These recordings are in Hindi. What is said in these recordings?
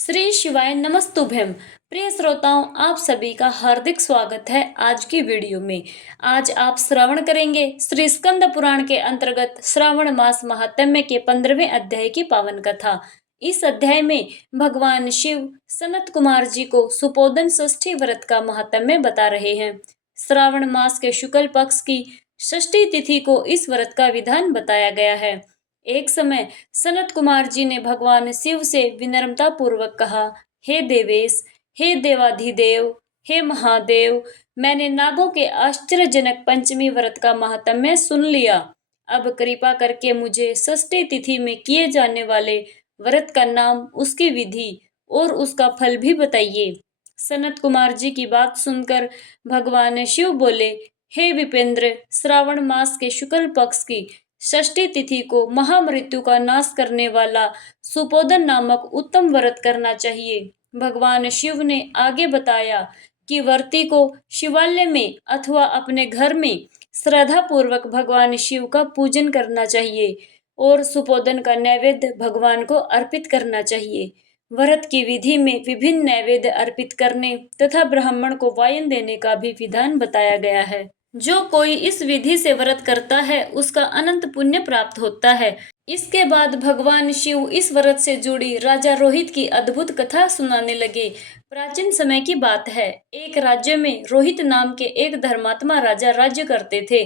श्री शिवाय नमस्तुभ्यम। प्रिय श्रोताओं, आप सभी का हार्दिक स्वागत है आज की वीडियो में। आज आप श्रवण करेंगे श्री स्कंद पुराण के अंतर्गत श्रावण मास महात्म्य के 15वें अध्याय की पावन कथा। इस अध्याय में भगवान शिव सनत कुमार जी को सुपोदन षष्ठी व्रत का महात्म्य बता रहे हैं। श्रावण मास के शुक्ल पक्ष की षष्ठी तिथि को इस व्रत का विधान बताया गया है। एक समय सनत कुमार जी ने भगवान शिव से विनम्रता पूर्वक कहा, हे देवेश, हे देवाधिदेव, हे महादेव, मैंने नागों के आश्चर्यजनक पंचमी व्रत का महात्म्य सुन लिया। अब कृपा करके मुझे षष्ठी तिथि में किए जाने वाले व्रत का नाम, उसकी विधि और उसका फल भी बताइए। सनत कुमार जी की बात सुनकर भगवान शिव बोले, हे विपेंद्र, श्रावण मास के शुक्ल पक्ष की षष्ठी तिथि को महामृत्यु का नाश करने वाला सुपोदन नामक उत्तम व्रत करना चाहिए। भगवान शिव ने आगे बताया कि व्रती को शिवालय में अथवा अपने घर में श्रद्धा पूर्वक भगवान शिव का पूजन करना चाहिए और सुपोदन का नैवेद्य भगवान को अर्पित करना चाहिए। व्रत की विधि में विभिन्न नैवेद्य अर्पित करने तथा ब्राह्मण को वायन देने का भी विधान बताया गया है। जो कोई इस विधि से व्रत करता है उसका अनंत पुण्य प्राप्त होता है। इसके बाद भगवान शिव इस व्रत से जुड़ी राजा रोहित की अद्भुत कथा सुनाने लगे। प्राचीन समय की बात है। एक राज्य में रोहित नाम के एक धर्मात्मा राजा राज्य करते थे।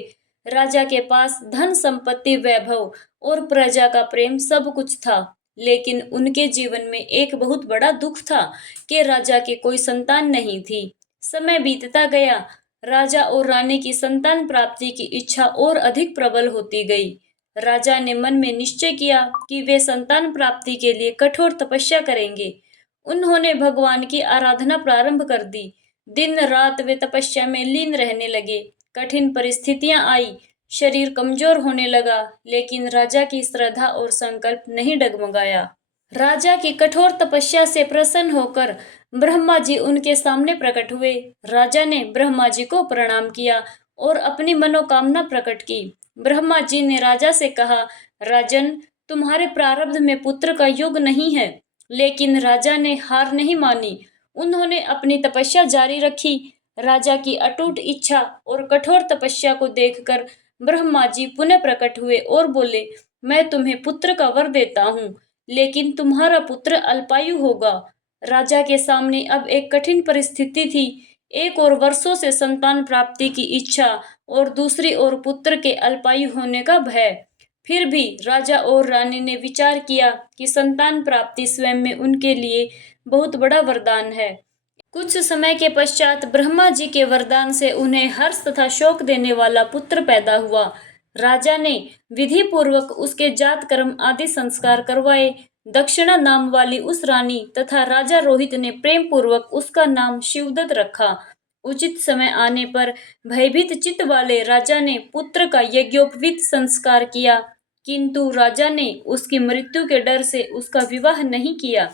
राजा के पास धन संपत्ति, वैभव और प्रजा का प्रेम सब कुछ था, लेकिन उनके जीवन में एक बहुत बड़ा दुख था कि राजा के कोई संतान नहीं थी। समय बीतता गया, राजा और रानी की संतान प्राप्ति की इच्छा और अधिक प्रबल होती गई। राजा ने मन में निश्चय किया कि वे संतान प्राप्ति के लिए कठोर तपस्या करेंगे। उन्होंने भगवान की आराधना प्रारंभ कर दी। दिन रात वे तपस्या में लीन रहने लगे। कठिन परिस्थितियां आई, शरीर कमजोर होने लगा, लेकिन राजा की श्रद्धा और संकल्प नहीं डगमगाया। राजा की कठोर तपस्या से प्रसन्न होकर ब्रह्मा जी उनके सामने प्रकट हुए। राजा ने ब्रह्मा जी को प्रणाम किया और अपनी मनोकामना प्रकट की। ब्रह्मा जी ने राजा से कहा, राजन, तुम्हारे प्रारब्ध में पुत्र का योग नहीं है। लेकिन राजा ने हार नहीं मानी। उन्होंने अपनी तपस्या जारी रखी। राजा की अटूट इच्छा और कठोर तपस्या को देखकर ब्रह्मा जी पुनः प्रकट हुए और बोले, मैं तुम्हें पुत्र का वर देता हूँ, लेकिन तुम्हारा पुत्र अल्पायु होगा। राजा के सामने अब एक कठिन परिस्थिति थी। एक और वर्षों से संतान प्राप्ति की इच्छा और दूसरी ओर पुत्र के अल्पायु होने का भय। फिर भी राजा और रानी ने विचार किया कि संतान प्राप्ति स्वयं में उनके लिए बहुत बड़ा वरदान है। कुछ समय के पश्चात ब्रह्मा जी के वरदान से उन्हें हर्ष तथा शोक देने वाला पुत्र पैदा हुआ। राजा ने विधि पूर्वक उसके जात कर्म आदि संस्कार करवाए। दक्षिणा नाम वाली उस रानी तथा राजा रोहित ने प्रेम पूर्वक उसका नाम शिवदत्त रखा। उचित समय आने पर भयभीत चित्त वाले राजा ने पुत्र का यज्ञोपवीत संस्कार किया, किंतु राजा ने उसकी मृत्यु के डर से उसका विवाह नहीं किया।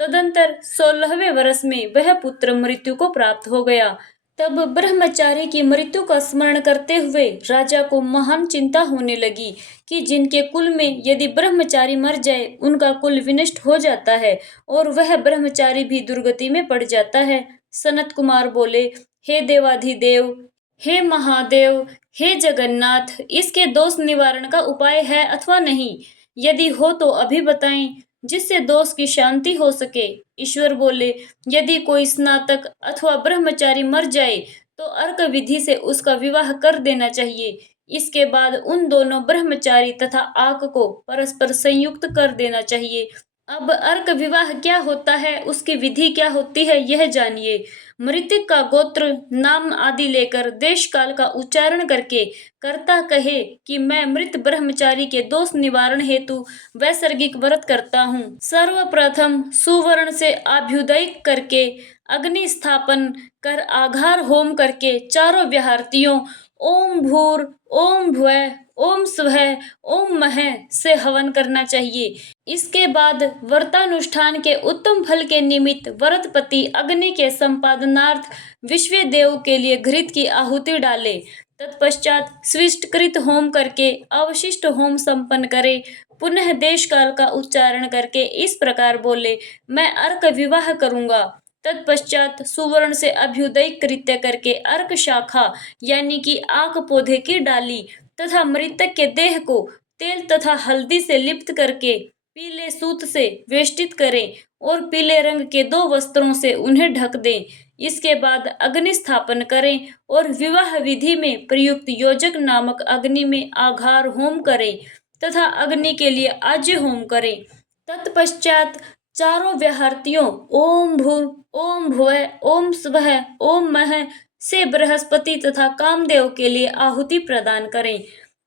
तदंतर 16वें वर्ष में वह पुत्र मृत्यु को प्राप्त हो गया। तब ब्रह्मचारी की मृत्यु का स्मरण करते हुए राजा को महान चिंता होने लगी कि जिनके कुल में यदि ब्रह्मचारी मर जाए उनका कुल विनष्ट हो जाता है और वह ब्रह्मचारी भी दुर्गति में पड़ जाता है। सनत कुमार बोले, हे देवाधिदेव, हे महादेव, हे जगन्नाथ, इसके दोष निवारण का उपाय है अथवा नहीं? यदि हो तो अभी बताएं, जिससे दोष की शांति हो सके। ईश्वर बोले, यदि कोई स्नातक अथवा ब्रह्मचारी मर जाए तो अर्क विधि से उसका विवाह कर देना चाहिए। इसके बाद उन दोनों ब्रह्मचारी तथा आक को परस्पर संयुक्त कर देना चाहिए। अब अर्क विवाह क्या होता है, उसकी विधि क्या होती है, यह जानिए। मृतक का गोत्र, नाम आदि लेकर देश काल का उच्चारण करके कर्ता कहे कि मैं मृत ब्रह्मचारी के दोष निवारण हेतु वैसर्गिक व्रत करता हूँ। सर्वप्रथम सुवर्ण से आभ्युदय करके अग्नि स्थापन कर आघार होम करके चारों विहारतियों ओम भूर, ओम भुवः, ओम स्वः, ओम महः से हवन करना चाहिए। इसके बाद व्रतानुष्ठान के उत्तम फल के निमित्त व्रतपति अग्नि के संपादनार्थ विश्व देव के लिए घृत की आहुति डाले। तत्पश्चात स्विष्टकृत होम करके अवशिष्ट होम संपन्न करे। पुनः देश काल का उच्चारण करके इस प्रकार बोले, मैं अर्क विवाह करूंगा। तत्पश्चात सुवर्ण से अभ्युदय कृत्य करके अर्क शाखा यानी कि आक पौधे की डाली तथा मृतक के देह को तेल तथा हल्दी से लिप्त करके पीले सूत से वेष्टित करें और पीले रंग के 2 वस्त्रों से उन्हें ढक दें। इसके बाद अग्नि स्थापन करें और विवाह विधि में प्रयुक्त योजक नामक अग्नि में आघार होम करें तथा अग्नि के लिए आज्य होम करें। तत्पश्चात चारों व्याहृतियों ओम भूर् ओम भुवः ओम स्वः ओम महः से बृहस्पति तथा कामदेव के लिए आहुति प्रदान करें।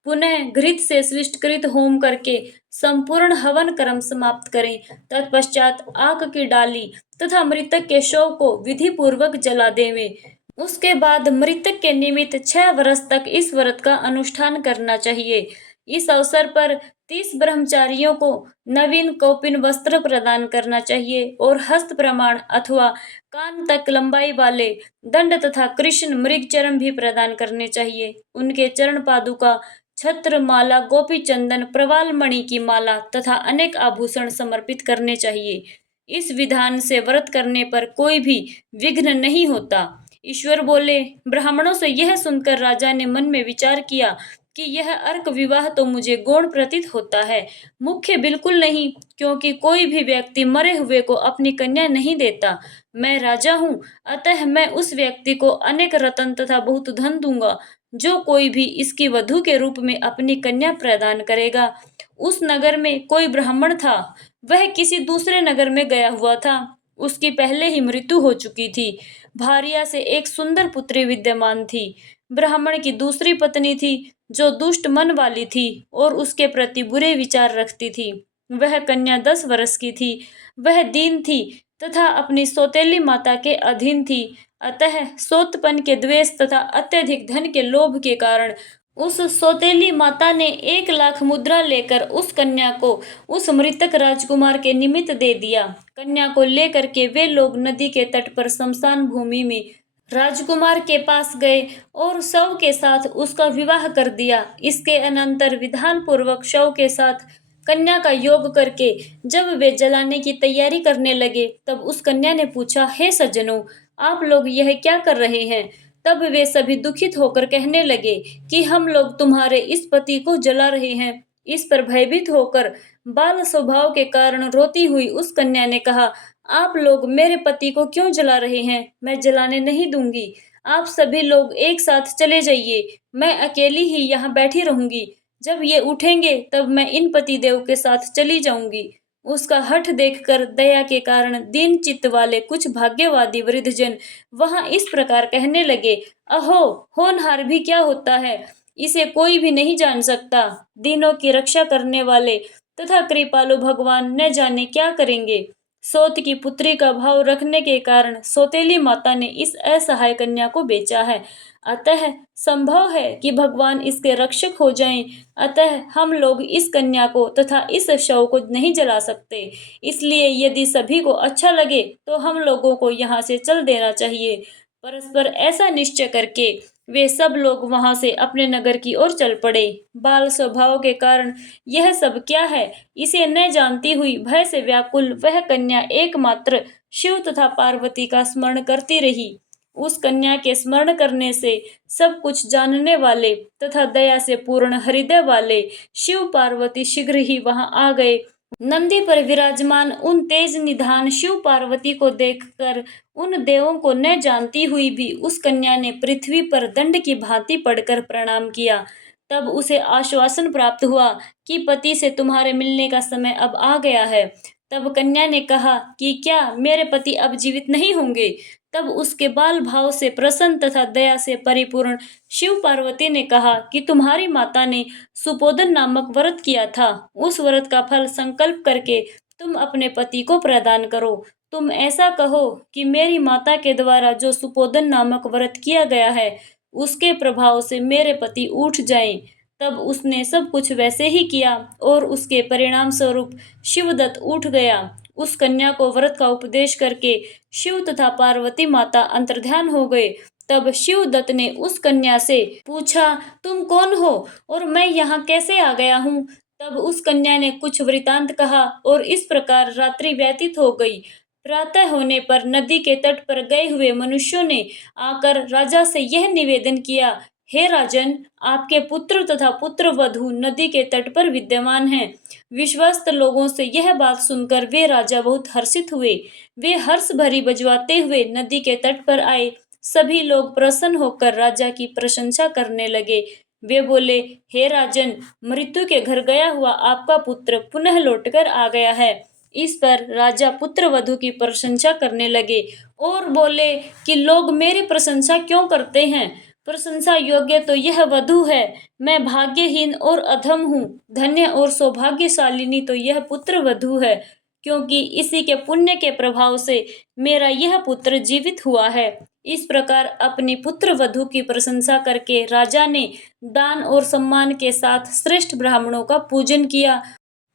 पुनः घृत से सृष्टकृत होम करके संपूर्ण हवन कर्म समाप्त करें। तत्पश्चात आग की डाली तथा मृतक के शव को विधि पूर्वक जला देवें। उसके बाद मृतक के निमित्त 6 वर्ष तक इस व्रत का अनुष्ठान करना चाहिए। इस अवसर पर 30 ब्रह्मचारियों को नवीन कौपीन वस्त्र प्रदान करना चाहिए और हस्त प्रमाण अथवा कान तक लंबाई वाले दंड तथा कृष्ण मृग चरण भी प्रदान करने चाहिए। उनके चरण पादुका, छत्र, माला, गोपी चंदन, प्रवाल मणि की माला तथा अनेक आभूषण समर्पित करने चाहिए। इस विधान से व्रत करने पर कोई भी विघ्न नहीं होता। ईश्वर बोले, ब्राह्मणों से यह सुनकर राजा ने मन में विचार किया कि यह अर्क विवाह तो मुझे गौण प्रतीत होता है, मुख्य बिल्कुल नहीं, क्योंकि कोई भी व्यक्ति मरे हुए को अपनी कन्या नहीं देता। मैं राजा हूँ, अतः मैं उस व्यक्ति को अनेक रत्न तथा बहुत धन दूंगा जो कोई भी इसकी वधू के रूप में अपनी कन्या प्रदान करेगा। उस नगर में कोई ब्राह्मण था, वह किसी दूसरे नगर में गया हुआ था। उसकी पहले ही मृत्यु हो चुकी थी। भार्या से एक सुंदर पुत्री विद्यमान थी। ब्राह्मण की दूसरी पत्नी थी जो दुष्ट मन वाली थी और उसके प्रति बुरे विचार रखती थी। वह कन्या 10 वर्ष की थी। वह दीन थी तथा अपनी सौतेली माता के अधीन थी। अतः सौतपन के द्वेष तथा अत्यधिक धन के लोभ के कारण उस सौतेली माता ने 1 लाख मुद्रा लेकर उस कन्या को उस मृतक राजकुमार के निमित्त दे दिया। कन्या को लेकर के वे लोग नदी के तट पर शमशान भूमि में राजकुमार के पास गए और शव के साथ उसका विवाह कर दिया। इसके अनंतर विधान पूर्वक शव के साथ कन्या का योग करके जब वे जलाने की तैयारी करने लगे, तब उस कन्या ने पूछा, हे सज्जनों, आप लोग यह क्या कर रहे हैं? तब वे सभी दुखित होकर कहने लगे कि हम लोग तुम्हारे इस पति को जला रहे हैं। इस पर भयभीत होकर बाल स्वभाव के कारण रोती हुई उस कन्या ने कहा, आप लोग मेरे पति को क्यों जला रहे हैं? मैं जलाने नहीं दूंगी। आप सभी लोग एक साथ चले जाइए, मैं अकेली ही यहाँ बैठी रहूंगी। जब ये उठेंगे तब मैं इन पतिदेव के साथ चली जाऊंगी। उसका हठ देखकर दया के कारण दीन चित्त वाले कुछ भाग्यवादी वृद्धजन वहां इस प्रकार कहने लगे, अहो, होनहार भी क्या होता है, इसे कोई भी नहीं जान सकता। दीनों की रक्षा करने वाले तथा कृपालु भगवान न जाने क्या करेंगे। सौत की पुत्री का भाव रखने के कारण सौतेली माता ने इस असहाय कन्या को बेचा है। अतः संभव है कि भगवान इसके रक्षक हो जाएं। अतः हम लोग इस कन्या को तथा इस शव को नहीं जला सकते। इसलिए यदि सभी को अच्छा लगे तो हम लोगों को यहाँ से चल देना चाहिए। परस्पर ऐसा निश्चय करके वे सब लोग वहां से अपने नगर की ओर चल पड़े। बाल स्वभाव के कारण यह सब क्या है, इसे न जानती हुई भय से व्याकुल वह कन्या एकमात्र शिव तथा पार्वती का स्मरण करती रही। उस कन्या के स्मरण करने से सब कुछ जानने वाले तथा दया से पूर्ण हृदय वाले शिव पार्वती शीघ्र ही वहां आ गए। नंदी पर विराजमान उन तेज निधान शिव पार्वती को देखकर उन देवों को न जानती हुई भी उस कन्या ने पृथ्वी पर दंड की भांति पड़कर प्रणाम किया। तब उसे आश्वासन प्राप्त हुआ कि पति से तुम्हारे मिलने का समय अब आ गया है। तब कन्या ने कहा कि क्या मेरे पति अब जीवित नहीं होंगे? तब उसके बाल भाव से प्रसन्न तथा दया से परिपूर्ण शिव पार्वती ने कहा कि तुम्हारी माता ने सुपोदन नामक व्रत किया था। उस व्रत का फल संकल्प करके तुम अपने पति को प्रदान करो। तुम ऐसा कहो कि मेरी माता के द्वारा जो सुपोदन नामक व्रत किया गया है, उसके प्रभाव से मेरे पति उठ जाएं। तब उसने सब कुछ वैसे ही किया और उसके परिणाम स्वरूप शिवदत्त उठ गया। उस कन्या को व्रत का उपदेश करके शिव तथा पार्वती माता अंतर्ध्यान हो गए। तब शिवदत्त ने उस कन्या से पूछा, तुम कौन हो और मैं यहाँ कैसे आ गया हूँ? तब उस कन्या ने कुछ वृतांत कहा और इस प्रकार रात्रि व्यतीत हो गई। प्रातः होने पर नदी के तट पर गए हुए मनुष्यों ने आकर राजा से यह निवेदन किया, हे राजन, आपके पुत्र तथा पुत्र वधू नदी के तट पर विद्यमान हैं। विश्वस्त लोगों से यह बात सुनकर वे राजा बहुत हर्षित हुए। वे हर्ष भरी बजवाते हुए नदी के तट पर आए। सभी लोग प्रसन्न होकर राजा की प्रशंसा करने लगे। वे बोले, हे राजन, मृत्यु के घर गया हुआ आपका पुत्र पुनः लौटकर आ गया है। इस पर राजा पुत्र वधू की प्रशंसा करने लगे और बोले कि लोग मेरी प्रशंसा क्यों करते हैं? प्रशंसा योग्य तो यह वधू है। मैं भाग्यहीन और अधम हूँ। धन्य और सौभाग्यशालिनी तो यह पुत्र वधू है, क्योंकि इसी के पुण्य के प्रभाव से मेरा यह पुत्र जीवित हुआ है। इस प्रकार अपनी पुत्र वधू की प्रशंसा करके राजा ने दान और सम्मान के साथ श्रेष्ठ ब्राह्मणों का पूजन किया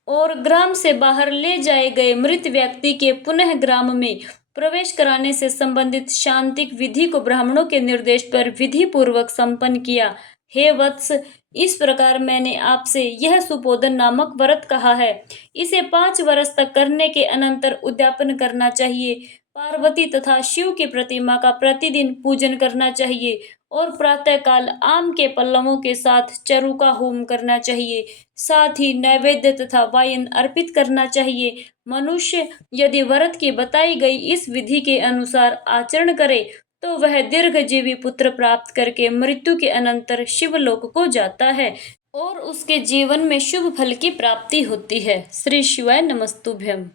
और ग्राम से बाहर ले जाए गए मृत व्यक्ति के पुनः ग्राम में प्रवेश कराने से संबंधित शांतिक विधि को ब्राह्मणों के निर्देश पर विधि पूर्वक संपन्न किया। हे वत्स, इस प्रकार मैंने आपसे यह सुपोधन नामक व्रत कहा है। इसे 5 वर्ष तक करने के अनंतर उद्यापन करना चाहिए। पार्वती तथा शिव की प्रतिमा का प्रतिदिन पूजन करना चाहिए और प्रातःकाल आम के पल्लवों के साथ चरु का होम करना चाहिए। साथ ही नैवेद्य तथा वायन अर्पित करना चाहिए। मनुष्य यदि व्रत की बताई गई इस विधि के अनुसार आचरण करे तो वह दीर्घजीवी पुत्र प्राप्त करके मृत्यु के अनंतर शिवलोक को जाता है और उसके जीवन में शुभ फल की प्राप्ति होती है। श्री शिवाय नमस्तुभ्यम।